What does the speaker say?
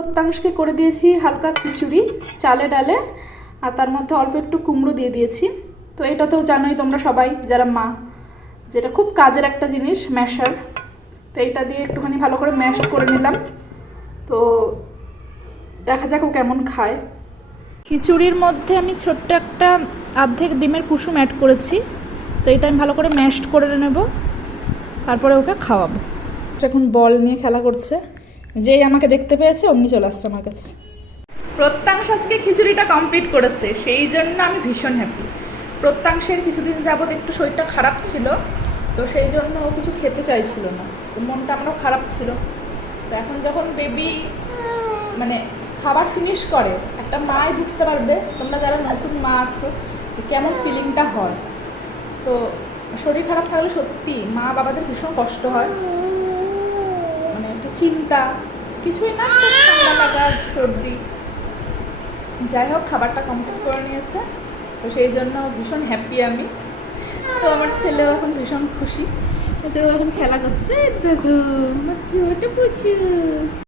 প্রত্যাংশকে করে দিয়েছি হালকা খিচুড়ি চালে ডালে, আর তার মধ্যে অল্প একটু কুমড়ো দিয়ে দিয়েছি। তো এটা তো জানোই তোমরা সবাই যারা মা, যেটা খুব কাজের একটা জিনিস, ম্যাশার। তো এইটা দিয়ে একটুখানি ভালো করে ম্যাশ করে নিলাম। তো দেখা যাক ও কেমন খায়। খিচুড়ির মধ্যে আমি ছোট্ট একটা অর্ধেক ডিমের কুসুম অ্যাড করেছি। তো এটা আমি ভালো করে ম্যাশড করে নেব, তারপরে ওকে খাওয়াবো। এখন বল নিয়ে খেলা করছে, যেই আমাকে দেখতে পেয়েছে অমনি চলে আসছে আমার কাছে। প্রত্যাংশ আজকে খিচুড়িটা কমপ্লিট করেছে, সেই জন্য আমি ভীষণ হ্যাপি। প্রত্যাংশের কিছুদিন যাবৎ একটু শরীরটা খারাপ ছিল, তো সেই জন্য ও কিছু খেতে চাইছিল না, তো মনটা আমারও খারাপ ছিল। তো এখন যখন বেবি মানে খাবার ফিনিশ করে, একটা মাই বুঝতে পারবে, তোমরা যারা নতুন মা আছো, যে কেমন ফিলিংটা হয়। তো শরীর খারাপ থাকলে সত্যি মা বাবাদের ভীষণ কষ্ট হয়, মানে একটা চিন্তা, কিছুই না, ঠান্ডা লাগা, সর্দি। যাই হোক, খাবারটা কমপ্লিট করে নিয়েছে, তো সেই জন্য ভীষণ হ্যাপি আমি। তো আমার ছেলেও এখন ভীষণ খুশি, তো এখন খেলা করছে। দেখো আমার ছোট পুচু।